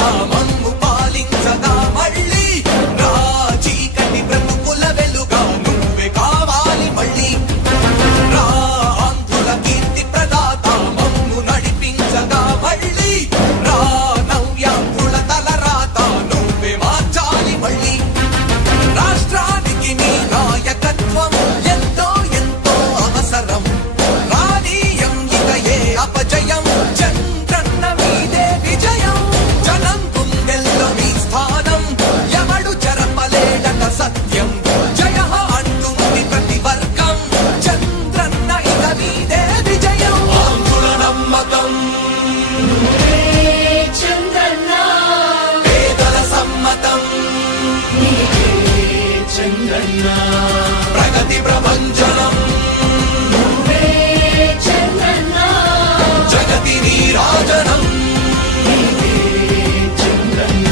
భవిత మమ్ము పాలించగా మళ్ళీ రా చీకటి బ్రతుకుల వెలుగా నువ్వే కావాలి మళ్ళీ రా ఆంధ్రుల కీర్తి ప్రదాత మమ్ము నడిపించగా మళ్ళీ రా నవ్యాంధ్రుల తలరాత నువ్వే మార్చాలి మళ్ళీ రాష్ట్రానికి నీ నాయకత్వం ఎంతో ఎంతో అవసరం రానీయం ఇక ఏ అపజయం చంద్రన్న మీదే విజయం జనం గుండెల్లో మీ స్థానం ఎవడు చెరపలేడట సత్యం జయ అంటుంది ప్రతి వర్గం చంద్రన్న ఇక మీదే విజయం ఆంధ్రుల నమ్మకం చంద్రన్న పేదల సమ్మతం చంద్రన్న ప్రగతి ప్రభంజనం చంద్రన్న జగతి నీరాజనం చంద్రన్న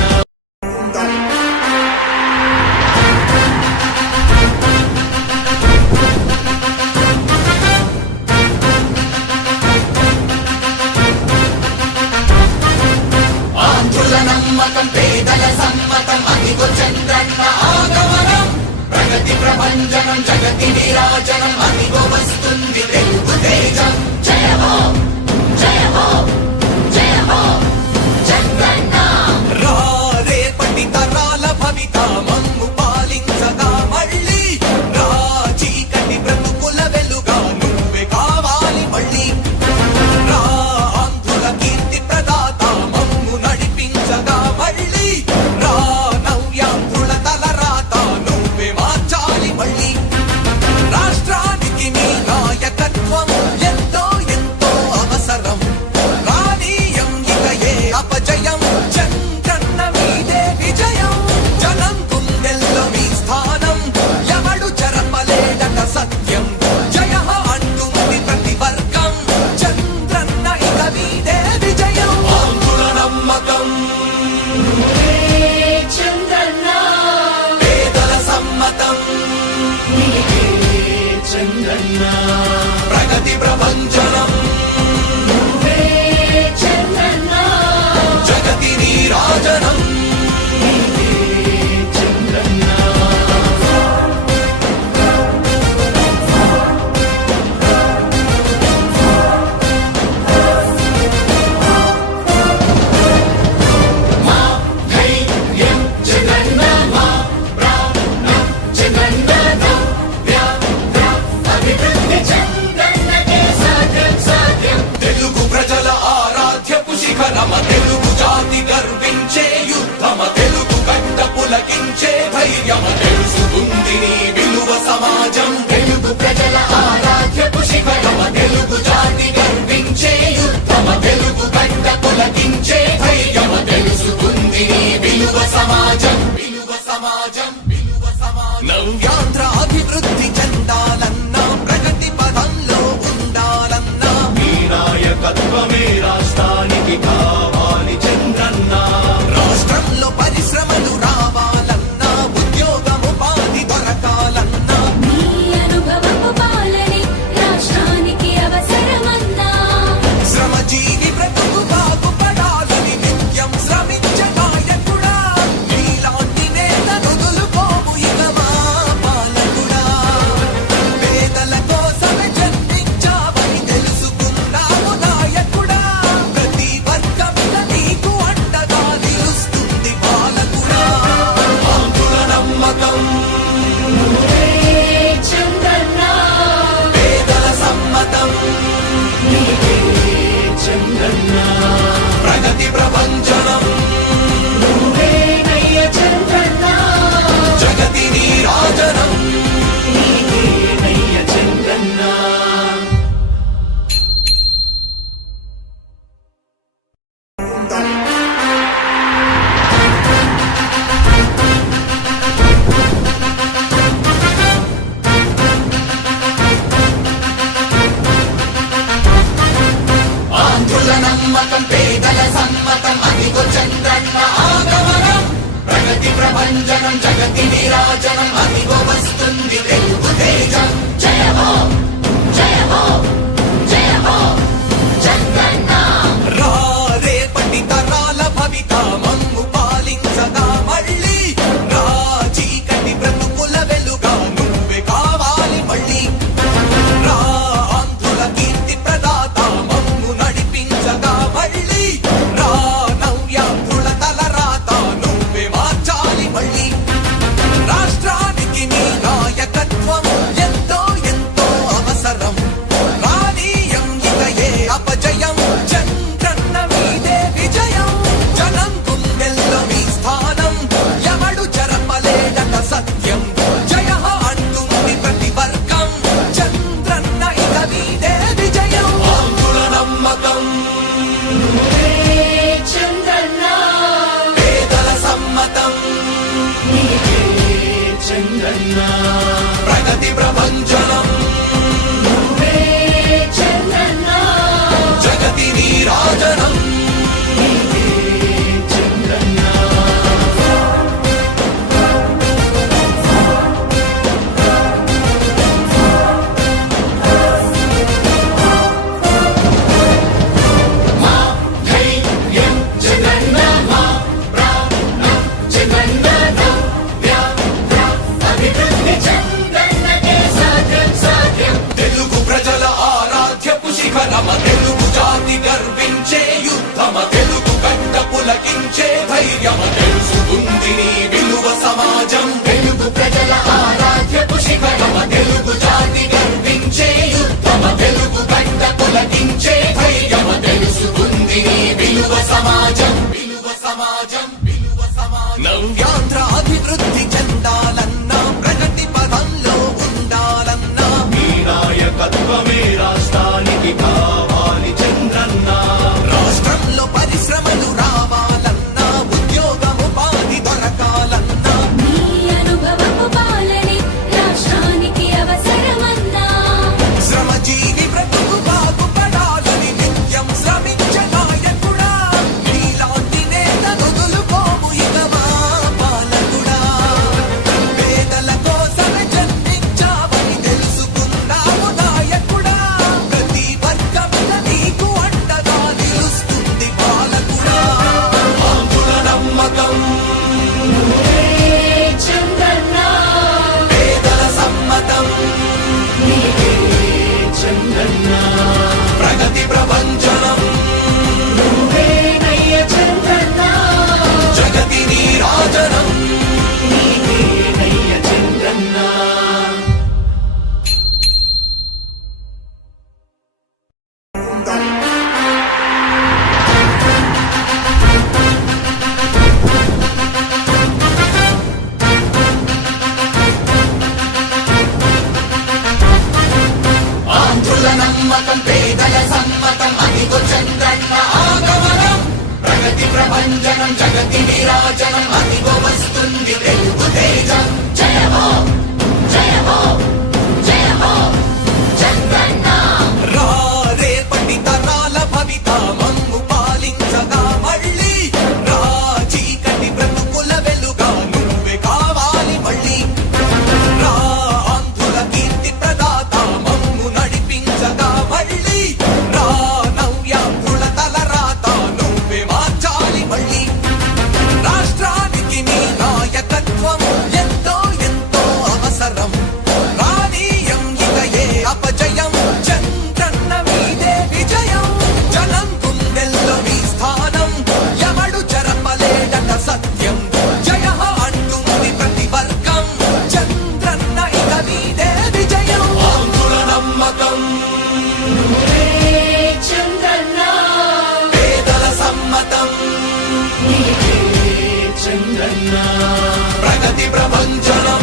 ఆంధ్రుల నమ్మకం పేదల సమ్మతం అదిగో చంద్రన్న ఆగమనం ప్రగతి ప్రభంజనం జగతి నీరాజనం అదిగో వస్తుంది తెలుగు తేజం జయ హో జయ హో జయ హో చంద్రన్న రా రేపటి తరాల భవిత మమ్ము పాలించగా మళ్ళీ రా చీకటి బ్రతుకుల వెలుగా నువ్వే కావాలి మళ్ళీ రా ఆంధ్రుల కీర్తి ప్రదాత మమ్ము నడిపించగా మళ్ళీ రా నవ్యాంధ్రుల తలరాత నువ్వే మార్చాలి మళ్ళీ రాష్ట్రానికి నీ నాయకత్వం ఎంతో ఎంతో అవసరం రానీయం ఇక ఏ అపజయం చంద్రన్న మీదే విజయం జనం గుండెల్లో మీ స్థానం ఎవడు చెరపలేడట సత్యం జయ అంటుంది ప్రతి వర్గం చంద్రన్న ఇక మీదే విజయం ఆంధ్రుల నమ్మకం చంద్రన్న పేదల సమ్మతం చంద్రన్న ప్రగతి ప్రభంజనం చంద్రన్న జగతి నీరాజనం చంద్రన్న మా ధైర్యం చంద్రన్న మా ప్రాణం చంద్రన్న నవ్య అభివృద్ధి చంద్రన్నకే సాధ్యం సాధ్యం తెలుగు ప్రజల ఆరాధ్యపు శిఖరమ తెలుగు జాతి గర్వించే యుద్ధమ తెలుగు గడ్డ పులకించే ధైర్యమ తెలుసుకుంది నీ విలువ సమాజం తెలుగు ప్రజల ఆరాధ్యపు శిఖరమ తెలుగు జాతి గర్వించే యుద్ధమ తెలుగు గడ్డ పులకించే ధైర్యమ తెలుసుకుంది నీ విలువ సమాజం విలువ సమాజం విలువ సమాజం నవ్యాంధ్ర అభివృద్ధి చెందాలన్నా ప్రగతి పదంలో ఉండాలన్నా నీ నాయకత్వమే రాష్ట్రానికి కావాలి చంద్రన్న రాష్ట్రంలో పరిశ్రమలు రావాలన్నా ఉద్యోగముపాధి దొరకాలన్నా నీ అనుభవపు పాలనే రాష్ట్రానికి అవసరమన్నా శ్రమజీవి బ్రతుకు బాగుపడాలని నిత్యం శ్రమించే నాయకుడా నీలాంటి నేత నుదులుకోవు ఇక మా పాలకుడా పేదల కోసమే జన్మించావని తెలుసుకున్నావు నాయకుడా ప్రతి వర్గమిద నీకు అండగా నిలుస్తుంది పాలకుడా ఆంధ్రుల నమ్మకం చంద్రన్న పేదల సమ్మతం చంద్రన్న ప్రగతి ప్రభంజనం నువ్వేనయ్య చంద్రన్న జగతి నీరాజనం నీకేనయ్య చంద్రన్న ఆంధ్రుల నమ్మకం పేదల సమ్మతం అదిగో చంద్రన్న ఆగమనం ప్రగతి ప్రభంజనం జగతి నీరాజనం అదిగో వస్తుంది తెలుగు తేజం జయ హో జయ హో జయ హో చంద్రన్న రా రేపటి తరాల భవిత మమ్ము ప్రభంజనం నువ్వే చంద్రన్న జగతి నీరాజనం మా ధైర్యం చంద్రన్న మా ప్రాణం చంద్రన్న నవ్య అభివృద్ధి చంద్రన్నకే సాధ్యం సాధ్యం తెలుగు ప్రజల ఆరాధ్యపు శిఖరమ తెలుగు జాతి గర్వించే యుద్ధమ తెలుగు గడ్డ పులకించే ధైర్యమ తెలుసుకుంది నీ విలువ సమాజం తెలుగు ప్రజల ఆరాధ్యపు శిఖరమ తెలుగు జాతి గర్వించే యుద్ధమ తెలుగు గడ్డ పులకించే ధైర్యమ తెలుసుకుంది నీ విలువ సమాజం విలువ సమాజం విలువ సమాజం నవ్యాంధ్ర అభివృద్ధి చెందాలన్నా ప్రగతి పదంలో ఉండాలన్నా నీ నాయకత్వమే రాష్ట్రానికి కావాలి చంద్రన్న రాష్ట్రంలో పరిశ్రమలు రావాలన్నా ఉద్యోగం ఉపాధి దొరకాలన్నా నీ అనుభవపు పాలనే రాష్ట్రానికి అవసరమన్నా శ్రమజీవి బ్రతుకు బాగుపడాలని నిత్యం శ్రమించే నాయకుడా నీలాంటి నేత వదులుకోము ఇక మా పాలకుడా పేదల కోసమే జన్మించావని తెలుసుకున్నావు నాయకుడా ప్రతి వర్గమున నీకు అండగా నిలుస్తుంది పాలకుడా ఆంధ్రుల నమ్మకం నువ్వే చంద్రన్న పేదల సమ్మతం నీవే చంద్రన్న ప్రగతి ప్రభంజనం నువ్వే నయ్య చంద్రన్న జగతి నీరాజనం నయ్య చంద్రన్న ఆంధ్రుల నమ్మకం పేదల సమ్మతం అదిగో చంద్రన్న ఆగమనం ప్రగతి ప్రభంజనం జగతి నీరాజనం అదిగో వస్తుంది తెలుగు తేజం జయ హో జయ హో జయ హో చంద్రన్న రా రేపటి తరాల భవిత మమ్ము పాలించగా మళ్ళీ రా చీకటి బ్రతుకుల వెలుగా నువ్వే కావాలి మళ్ళీ రా ఆంధ్రుల కీర్తి ప్రదాత మమ్ము నడిపించగా మళ్ళీ రా నవ్యాంధ్రుల తలరాత నువ్వే మార్చాలి మళ్ళీ రాష్ట్రానికి నీ నాయకత్వం ఎంతో ఎంతో అవసరం రానీయం ఇక ఏ అపజయం చంద్రన్న మీదే విజయం జనం గుండెల్లో మీ స్థానం ఎవడు చెరపలేడట సత్యం జయ అంటుంది ప్రతి వర్గం చంద్రన్న ఇక మీదే విజయం ఆంధ్రుల నమ్మకం నువ్వే చంద్రన్న పేదల సమ్మతం నీవే చంద్రన్న ప్రగతి ప్రభంజనం